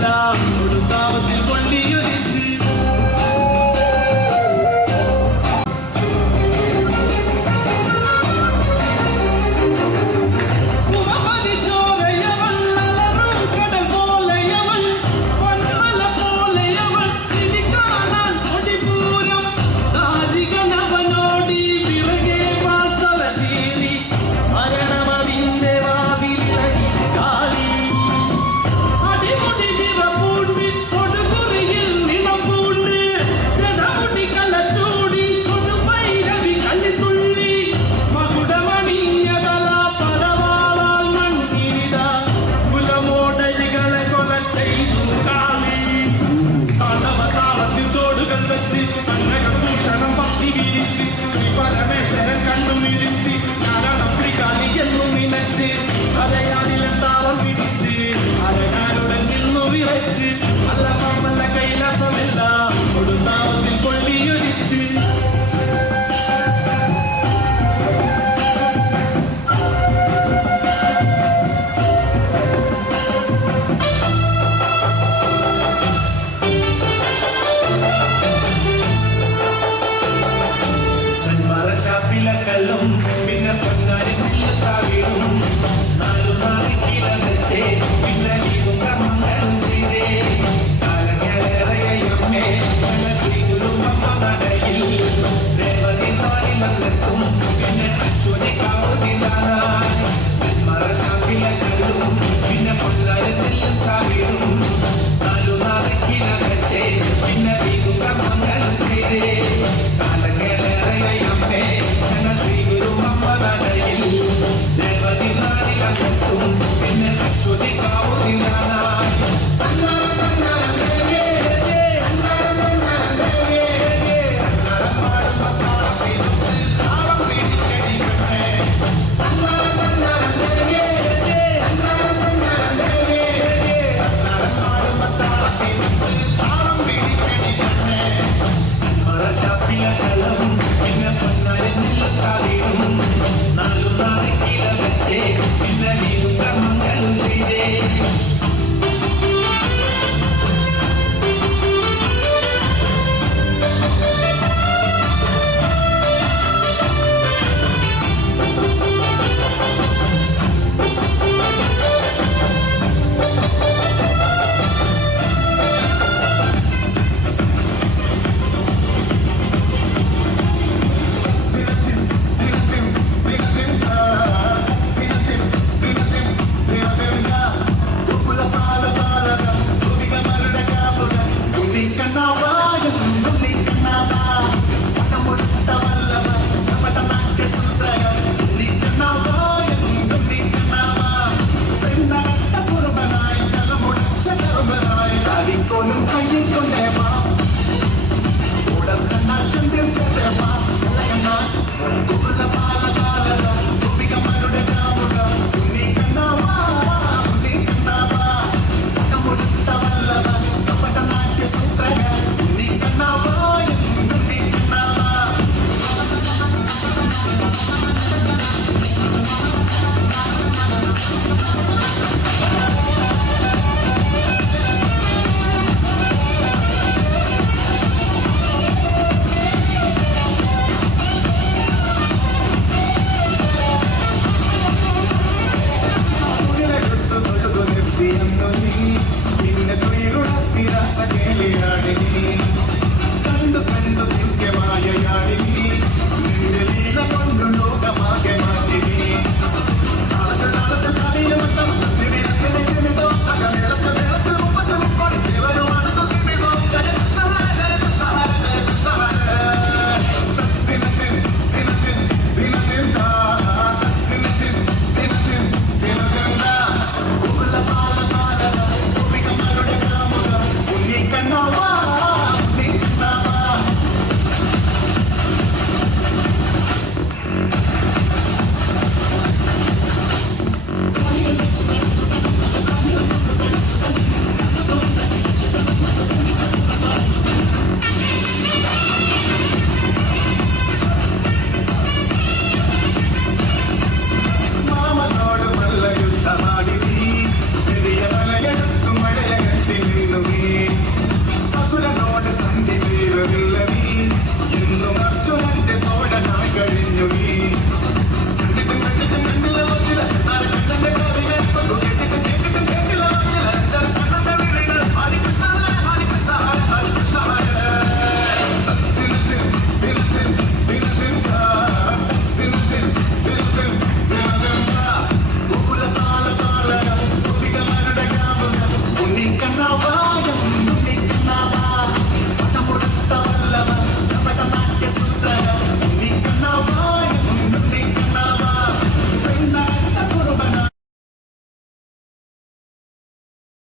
love, but I'm not the. Mama, നീ. നിന്നെ തുയരുളത്തിരാസകേളിയാണ് നീ.